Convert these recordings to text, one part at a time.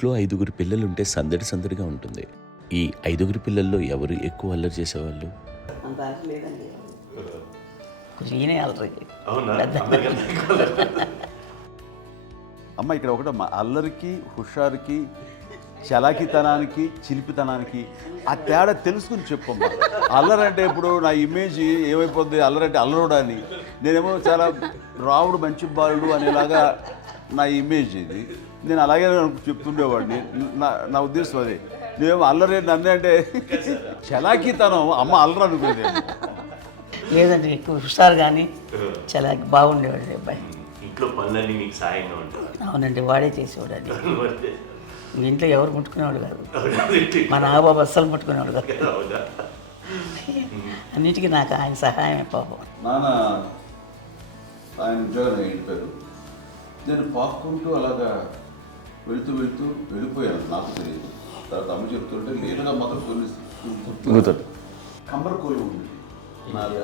ఇంట్లో 5గురు పిల్లలుంటే సందడి సందడిగా ఉంటుంది. ఈ 5గురు పిల్లల్లో ఎవరు ఎక్కువ అల్లరి చేసేవాళ్ళు? అంత అలసి లేదండి. కొంచెం ఈయనే అలరి. అమ్మ ఇక్కడ ఒకటి అల్లరికి, హుషారుకి, చలాకితనానికి, చిలిపితనానికి ఆ తేడా తెలుసుకుని చెప్పమ్మా. అల్లరి అంటే ఇప్పుడు నా ఇమేజ్ ఏమైపోద్ది, అల్లరి అంటే అల్లరుడు అని. నేనేమో చాలా రావుడు మంచి బాలుడు అనేలాగా నా ఇమేజ్ ఇది. నేను అలాగే చెప్తుండేవాడిని. నా ఉద్దేశం అదే. నేనేమో అల్లరి నన్ను అంటే చలాకితనం అమ్మ అల్లరి అనుకునేది. లేదండి, ఎక్కువ హుషారు కానీ చాలా బాగుండేవాడు అబ్బాయి. ఇంట్లో పనులన్నీ మీకు సాయంగా ఉంటాయి? అవునండి, వాడే చేసేవాడు. అది ఇంట్లో ఎవరు ముట్టుకునేవాడు కాదు. మా నాగబాబు అస్సలు ముట్టుకునేవాడు కాదు. అన్నిటికీ నాకు ఆయన సహాయమే పాపం. నాన్న ఆయన ఉద్యోగం వెళ్ళిపోయారు. నేను పాక్కుంటూ అలాగా వెళుతూ వెళ్ళిపోయాను. నాకు తెలియదు. తర్వాత అమ్మ చెప్తుంటే నేనుగా మాత్రం కొన్ని కమ్మర కోలు ఉంది నాది.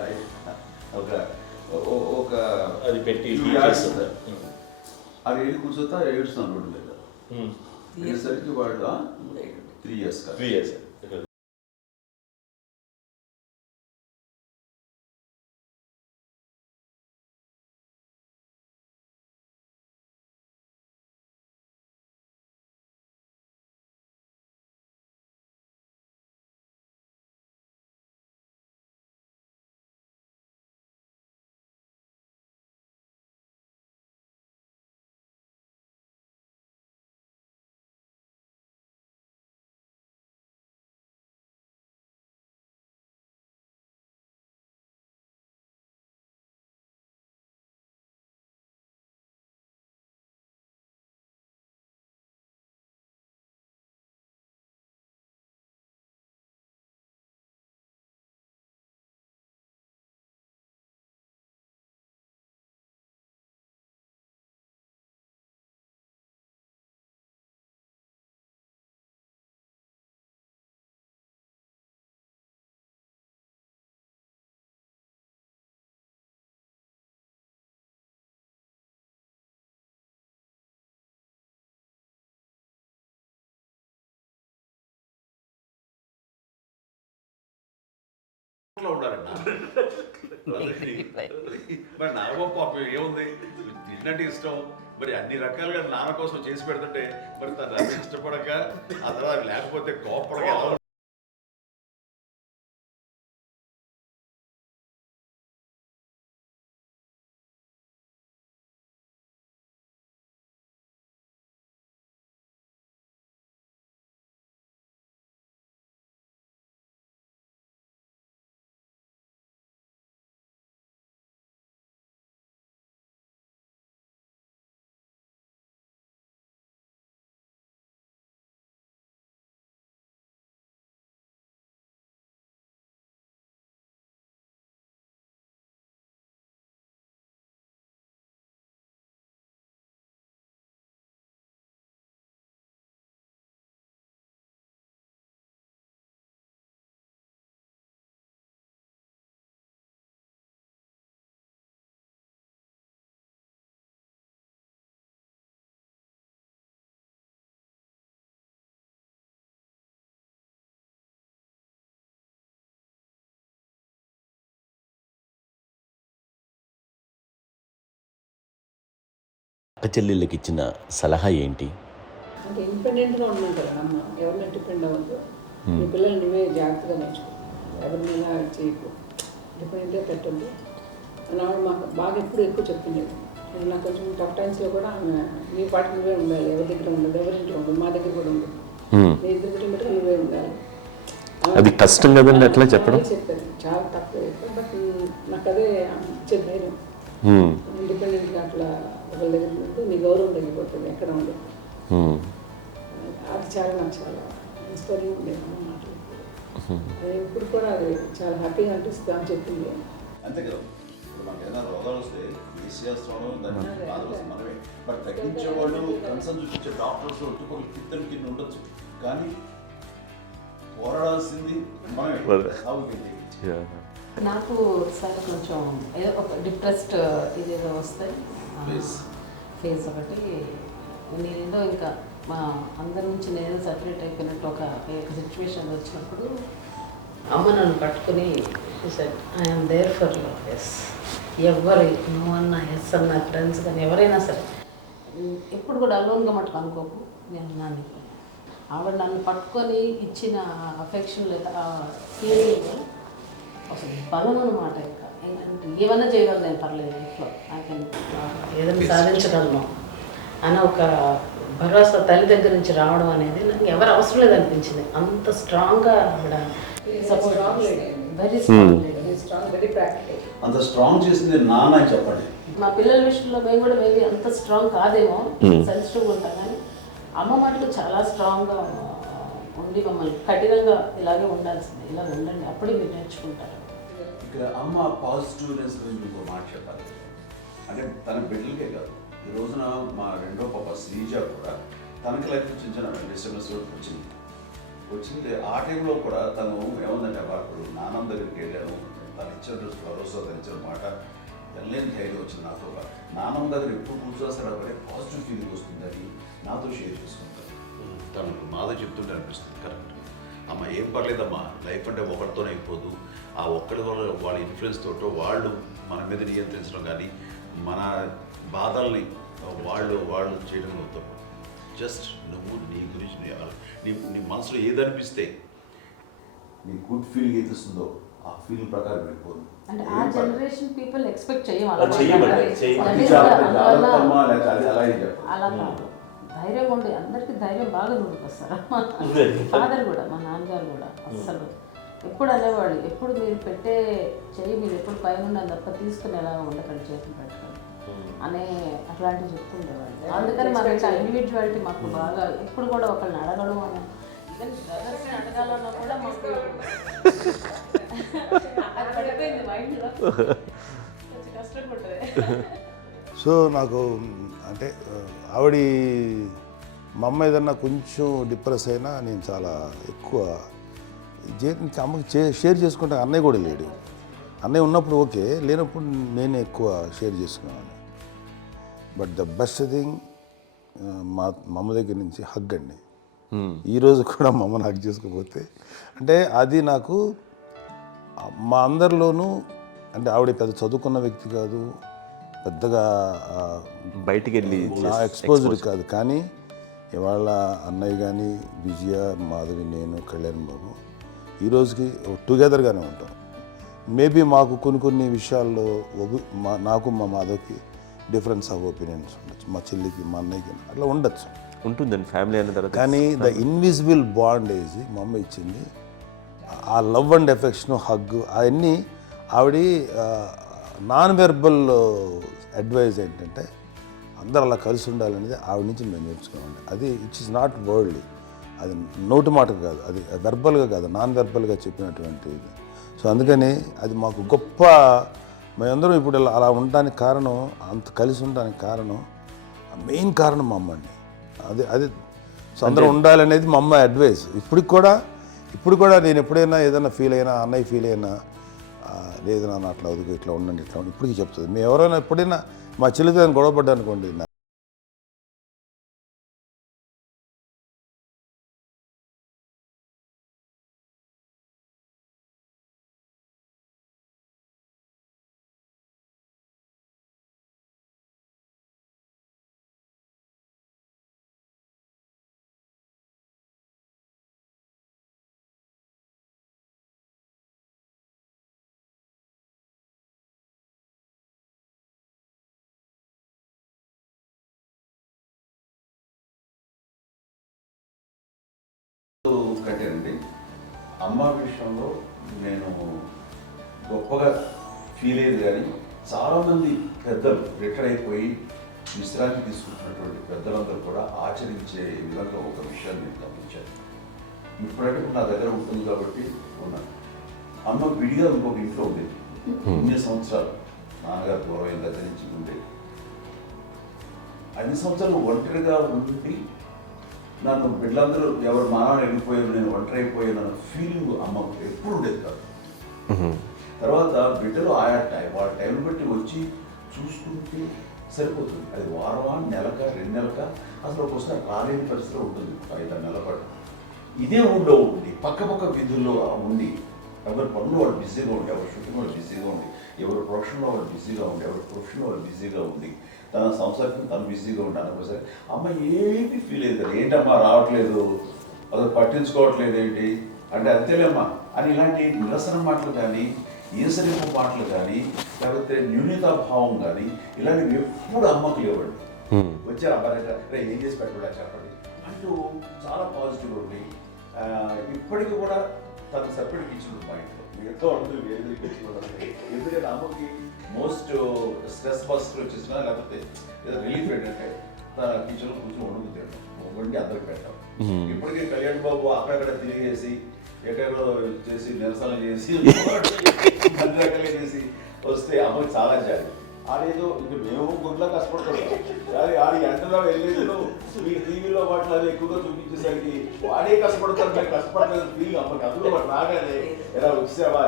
ఒక అది పెట్టి అది వెళ్ళి కూర్చోతా ఏడుస్తున్నాను రోడ్డు మీద. ఏసరికి వాళ్ళు 3 years ఉండాలండి. మరి నాగబాబు పాపం ఏముంది, తిన్నట్టు ఇష్టం. మరి అన్ని రకాలుగా నాన్న కోసం చేసి పెడుతుంటే మరి తను ఇష్టపడక ఆ తర్వాత లేకపోతే కోపడక ఎలా అక్క చెల్లెళ్ళకి ఇచ్చిన సలహా ఏంటి? అంటే ఇండిపెండెంట్గా ఉండమంటారు అమ్మ. ఎవరిని డిపెండ్ అవ్వద్దు. నీ పిల్లలు నువ్వే జాగ్రత్తగా నేర్చుకో. ఎవరినైనా చేయకు, డిపెండెంట్గా పెట్టద్దు అని ఆవిడ మాకు బాగా ఎక్కువ చెప్తుండేది. నాకు కొంచెం టఫ్ టైమ్స్లో కూడా ఆమె నీ పాటు నువ్వే ఉండాలి, ఎవరి దగ్గర ఉండదు, ఎవరింట్లో ఉండదు, మా దగ్గర కూడా ఉండదు, నీ ఇద్దరు కుటుంబం నువ్వే ఉండాలి. అది కష్టం కదండి అట్లా చెప్పడం. చెప్పారు, చాలా తక్కువ చెప్పారు. బట్ నాకు అదే ఇచ్చే ధైర్యం. ఇండిపెండెంట్గా అట్లా ఒకరి దగ్గర ఉంటే నీ గౌరవం తగ్గిపోతుంది, ఎక్కడ ఉండదు. అది చాలా నాకు చాలా ఇన్స్పైరింగ్ ఉండేది అమ్మ మాటలు. అది ఇప్పుడు కూడా అది చాలా హ్యాపీగా అనిపిస్తుంది అని చెప్పింది. అంతే కదా. ఇప్పుడు మనకి ఏదైనా రోగాలు వస్తే తీసేస్తాను, దాన్ని బాధపడుతుంది మనమే. బట్ తగ్గించే వాళ్ళు, కన్సర్న్ చూపించే డాక్టర్స్ ఒట్టుకొక కింద కింద ఉండొచ్చు, కానీ పోరాడాల్సింది మనమే. నాకు సార్ కొంచెం ఏదో ఒక డిప్రెస్డ్ ఇదేదో వస్తే ఫేజ్ ఒకటి, నేనేదో ఇంకా మా అందరి నుంచి నేను సపరేట్ అయిపోయినట్టు ఒక సిచ్యువేషన్ వచ్చినప్పుడు అమ్మ నన్ను పట్టుకుని I'm there for you. Yes, ఎవరు నువ్వు అన్నా ఎస్ అన్న ఫ్రెండ్స్ కానీ ఎవరైనా సరే ఎప్పుడు కూడా అలోన్గా మటుకు అనుకోకు, నేను నాన్న ఆవిడ నన్ను పట్టుకొని ఇచ్చిన అఫెక్షన్ లేదా ఫీలింగ్ అసలు బలం అన్నమాట. ఇంకా ఏమన్నా చేయగలను నేను, పర్లేదు లైఫ్లో ఏదైనా సాధించగలను అని ఒక భరోసా తల్లి దగ్గర నుంచి రావడం అనేది నాకు ఎవరు అవసరం లేదనిపించింది. అంత స్ట్రాంగ్గా ఆవిడ support, very strong, very practical. అంత స్ట్రాంగ్ చేసింది నాన్న చెప్పండి. మా పిల్లల విషయంలో మేము కూడా మేబీ అంత స్ట్రాంగ్ కాదేమో, సెన్సిటివ్గా ఉంటాం, కానీ అమ్మ మటుకు చాలా స్ట్రాంగ్గా ఉండి మమ్మల్ని కఠినంగా ఇలాగే ఉండాల్సింది, ఇలా ఉండండి అప్పుడే మీరు నేర్చుకుంటారు. ఇక్కడ అమ్మ పాజిటివ్నెస్ గురించి మీకు మాట చెప్పాలి. అంటే తన బిడ్డలకే కాదు, ఈ రోజున మా రెండో పాప శ్రీజ కూడా తనకి లైఫ్ చిన్న చిన్న డిస్టర్బెన్స్ వచ్చింది. ఆ టైంలో కూడా తను ఏముందంటే అప్పుడు నాన్న దగ్గరికి వెళ్ళాను, తను ఇచ్చిన భరోసా, తను ఇచ్చిన మాట వెళ్ళలేని ధైర్యం వచ్చింది నాతో. నాన్నమ్మ దగ్గర ఎప్పుడు కూర్చోస్తాడు అప్పుడే పాజిటివ్ ఫీలింగ్ వస్తుందని నాతో షేర్ చేసుకుంటాను. తను మాతో చెప్తుంటే అనిపిస్తుంది కరెక్ట్. అమ్మ ఏం పర్లేదమ్మా, లైఫ్ అంటే ఒకరితోనే అయిపోదు, ఆ ఒక్కడి వల్ల వాళ్ళ ఇన్ఫ్లుయెన్స్ తోటో వాళ్ళు మన మీద నియంత్రించడం కానీ మన బాధల్ని వాళ్ళు చేయడం అవుతాం. జస్ట్ నువ్వు నీ గురించి నీ మనసులో ఏదనిపిస్తే నీ గుడ్ ఫీలింగ్ ఏది వస్తుందో ఆ ఫీలింగ్ ప్రకారం వెళ్ళిపోదు. అంటే ఆ జనరేషన్ పీపుల్ ఎక్స్పెక్ట్ చేయం అలా కాదు. ధైర్యం ఉండి అందరికీ ధైర్యం బాగా దూరుకొస్తారు. ఫాదర్ కూడా, మా నాన్నగారు కూడా అస్సలు ఎప్పుడు అనేవాడు, ఎప్పుడు మీరు పెట్టే చెయ్యి మీరు ఎప్పుడు పైన ఉండాలి తప్ప తీసుకుని ఎలా ఉండకండి, చేతులు పెట్టుకొని అనే అట్లాంటివి చెప్తుండేవాళ్ళు. అందుకని మనకి ఇండివిజువాలిటీ మాకు బాగా ఎప్పుడు కూడా ఒకళ్ళని అడగడం అని, ఈవెన్ బ్రదర్స్ని అడగాలన్నా కూడా మాకు అది పడిపోయింది మైండ్లో, కొంచెం కష్టపడ్డది. సో నాకు అంటే ఆవిడ మా అమ్మ ఏదన్నా కొంచెం డిప్రెస్ అయినా నేను చాలా ఎక్కువ అమ్మకి షేర్ చేసుకుంటే అన్నయ్య కూడా లేడు. అన్నయ్య ఉన్నప్పుడు ఓకే, లేనప్పుడు నేనే ఎక్కువ షేర్ చేసుకున్నాను. బట్ ద బెస్ట్ థింగ్ మా అమ్మ దగ్గర నుంచి హగ్ అండి. ఈరోజు కూడా మా అమ్మని హగ్ చేసుకోకపోతే అంటే అది నాకు మా అందరిలోనూ, అంటే ఆవిడ పెద్ద చదువుకున్న వ్యక్తి కాదు, పెద్దగా బయటికి వెళ్ళి ఎక్స్పోజర్ కాదు, కానీ ఇవాళ అన్నయ్య కానీ విజయ, మాధవి, నేను, కళ్యాణ్ బాబు ఈ రోజుకి టుగెదర్గానే ఉంటాం. మేబీ మాకు కొన్ని విషయాల్లో నాకు మా మాధవ్కి డిఫరెన్స్ ఆఫ్ ఒపీనియన్స్ ఉండొచ్చు, మా చెల్లికి మా అన్నయ్యకి అట్లా ఉండొచ్చు, ఉంటుందండి ఫ్యామిలీ అన్న తర్వాత. కానీ ద ఇన్విజిబుల్ బాండేజ్ మా అమ్మ ఇచ్చింది, ఆ లవ్ అండ్ ఎఫెక్షన్, హగ్, అవన్నీ ఆవిడ నాన్ వెర్బల్ అడ్వైజ్ ఏంటంటే అందరూ అలా కలిసి ఉండాలనేది ఆవిడ నుంచి మేము నేర్చుకోవాలి. అది ఇట్స్ ఇస్ నాట్ వర్డ్లీ, అది నోటి మాట కాదు, అది వెర్బల్గా కాదు, నాన్ వెర్బల్గా చెప్పినటువంటి ఇది. సో అందుకని అది మాకు గొప్ప, మేమందరం ఇప్పుడు అలా ఉండడానికి కారణం, అంత కలిసి ఉండడానికి కారణం, మెయిన్ కారణం మా అమ్మ అండి. అది సో అందరూ ఉండాలనేది మా అమ్మ అడ్వైస్. ఇప్పుడు కూడా నేను ఎప్పుడైనా ఏదైనా ఫీల్ అయినా, అన్నయ్య ఫీల్ అయినా, లేదు నాన్న అట్లా వదుకు, ఇట్లా ఉండండి, ఇట్లా ఉండి ఇప్పటికీ చెప్తుంది. మేము ఎవరైనా ఎప్పుడైనా మా చెల్లితో గొడవపడ్డా అనుకోండి, కట్టేనండి. అమ్మ విషయంలో నేను గొప్పగా ఫీల్ అయ్యేది, కానీ చాలామంది పెద్దలు రిటైర్ అయిపోయి విశ్రాంతి తీసుకుంటున్నటువంటి పెద్దలందరూ కూడా ఆచరించే విధంగా ఒక విషయాన్ని నేను గమనించాను. ఇప్పుడంటే నా దగ్గర ఉంటుంది కాబట్టి ఉన్నాను. అమ్మ విడిగా ఇంకొక ఇంట్లో ఉండేది, 9 సంవత్సరాలు నాన్నగారు దూరం అయిన దగ్గర నుంచి ఉండేది. 5 సంవత్సరాలు ఒంటరిగా ఉండి నన్ను బిడ్డలందరూ ఎవరు మానవుని వెళ్ళిపోయారు, నేను ఒంటరి అయిపోయాను అన్న ఫీలింగ్ అమ్మకు ఎప్పుడు ఉండేది కాదు. తర్వాత బిడ్డలు వాళ్ళ టైం బట్టి వచ్చి చూసుకుంటే సరిపోతుంది. అది వారమా, నెలక, 2 నెలక అసలు ఒకసారి రాలేని పరిస్థితిలో ఉంటుంది 5 నెలల పాటు. ఇదే ఊళ్ళో ఉండి పక్క వీధుల్లో ఉండి ఎవరి పనులు వాళ్ళు బిజీగా ఉండి, ఎవరి షూటింగ్ వాళ్ళు బిజీగా ఉండి, ఎవరి ప్రొఫెషన్లో వాళ్ళు బిజీగా ఉండి, ఎవరి ప్రొఫెషన్లో వాళ్ళు బిజీగా ఉండి, తన సంసారం తను బిజీగా ఉంటాను ఒకసారి అమ్మ ఏమీ ఫీల్ అయ్యేది కదా, ఏంటమ్మా రావట్లేదు, అసలు పట్టించుకోవట్లేదు ఏంటి అంటే అంతేలేమ్మా అని ఇలాంటి నిరసన మాటలు కానీ, ఈసరింపు మాటలు కానీ, లేకపోతే న్యూనతాభావం కానీ ఇలాంటివి ఎప్పుడు అమ్మకు లేవండి. వచ్చారు అబ్బాయి ఏం చేసి పెట్టడా చెప్పండి అంటూ చాలా పాజిటివ్ ఉండి ఇప్పటికీ కూడా తను సపరేట్ కిచెన్ మా ఇంట్లో ఎంతో ఉంటుంది వేరే కిచెన్. ఎందుకంటే అమ్మకి మోస్ట్ స్ట్రెస్ బస్టర్ వచ్చేసినా లేకపోతే ఏదో రిలీఫ్ ఏంటంటే తన కిచెన్లో కూర్చొని వండుకుతాడు, వండి అందరికి పెట్టాం. ఇప్పటికీ కళ్యాణ్ బాబు అక్కడక్కడ తిరిగేసి ఎక్కడో చేసి నిరసన చేసి అన్ని రకాలుగా చేసి వస్తే అమ్మకి చాలా జాలి. ఆడేదో ఇంక మేము గుడ్లా కష్టపడుతున్నాం కానీ ఆడి ఎంతలో వెళ్ళేదో మీ టీవీలో వాటిలో అది ఎక్కువగా చూపించేసరికి వాడే కష్టపడతారు, మేము కష్టపడలేదు ఫీల్ అమ్మకి. అందులో వాడు రాగానే ఎలా వచ్చావా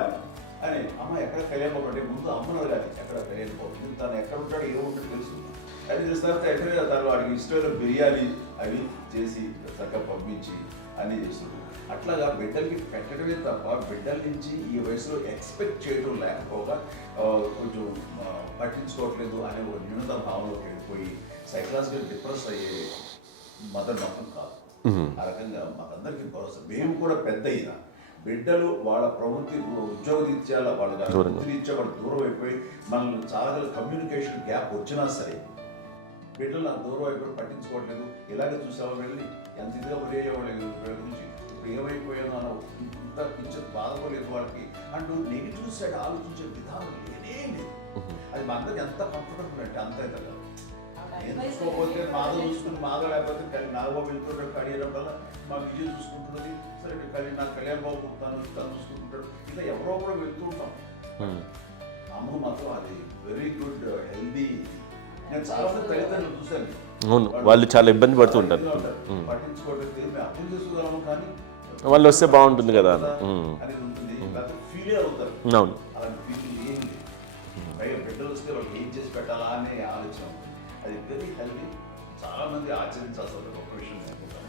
అని అమ్మ ఎక్కడ కళ్యాణ్ బాబు అంటే ముందు అమ్మను కానీ ఎక్కడ కళ్యాణ్ బాబు తను ఎక్కడ ఉంటాడు ఏముంటాడు తెలుసు అది తెలిసిన తర్వాత ఎక్కడ తను వాడికి ఇష్టమైన బిర్యానీ అవి చేసి చక్కగా పంపించి అన్నీ చేస్తుంటాడు. అట్లాగా బిడ్డలకి పెట్టడమే తప్ప బిడ్డల నుంచి ఈ వయసులో ఎక్స్పెక్ట్ చేయడం లేకపోగా కొంచెం పట్టించుకోవట్లేదు అనే ఒక న్యూనత భావంలోకి వెళ్ళిపోయి సైకలాజికల్ డిప్రెస్ అయ్యే మదర్ మొత్తం కాదు. ఆ రకంగా మాకందరికీ భరోసా. మేము కూడా పెద్ద అయినా బిడ్డలు వాళ్ళ ప్రవృత్తి ఉద్యోగరీత్యాల వాళ్ళ వృత్తిరీత్యా వాళ్ళు దూరం అయిపోయి మనల్ని చాలా కమ్యూనికేషన్ గ్యాప్ వచ్చినా సరే బిడ్డలు నాకు దూరం అయిపోయి పట్టించుకోవట్లేదు. ఇలాగే చూసావా వెళ్ళి ఎంత ఇదిగా వదిలేవాళ్ళు గురించి ఇప్పుడు ఏమైపోయానో అన్న ఇంత కించెం బాధపడలేదు వాళ్ళకి అంటూ నెగిటివ్ సైడ్ ఆలోచించే విధానం లేనే లేదు. అది మా అందరికి ఎంత కంఫర్టబుల్ అంటే అంత అయితే కదా. చూసుకోకపోతే మాధవ్ చూసుకుని మాధవ్ లేకపోతే నాగబాబు వెళ్తుంటాడు కడియడం వల్ల మా విజయ్ చూసుకుంటున్నది సరే నాకు కళ్యాణ్ బాబు తను చూసుకుంటుంటాడు. ఇలా ఎవరో కూడా వెళ్తూ ఉంటాం. అమ్మ మాత్రం అది వెరీ గుడ్ హెల్దీ. నేను చాలా మంది తల్లిదండ్రులు చూశాను, అవును వాళ్ళు చాలా ఇబ్బంది పడుతుంటారు, పట్టించుకోవట్లేదు మేము అర్థం చేసుకోగలము కానీ వాళ్ళు వస్తే బాగుంటుంది కదా అనేది ఉంటుంది. ఫీల్ అవుతారు, అవును అలాంటి ఫీల్ ఏం లేదు. పైగా బిడ్డలు వస్తే వాళ్ళు ఏం చేసి పెట్టాలా అనే ఆలోచన. అది వెరీ హెల్దీ. చాలా మంది ఆచరించాల్సిన గొప్ప విషయం అనుకుంటాను.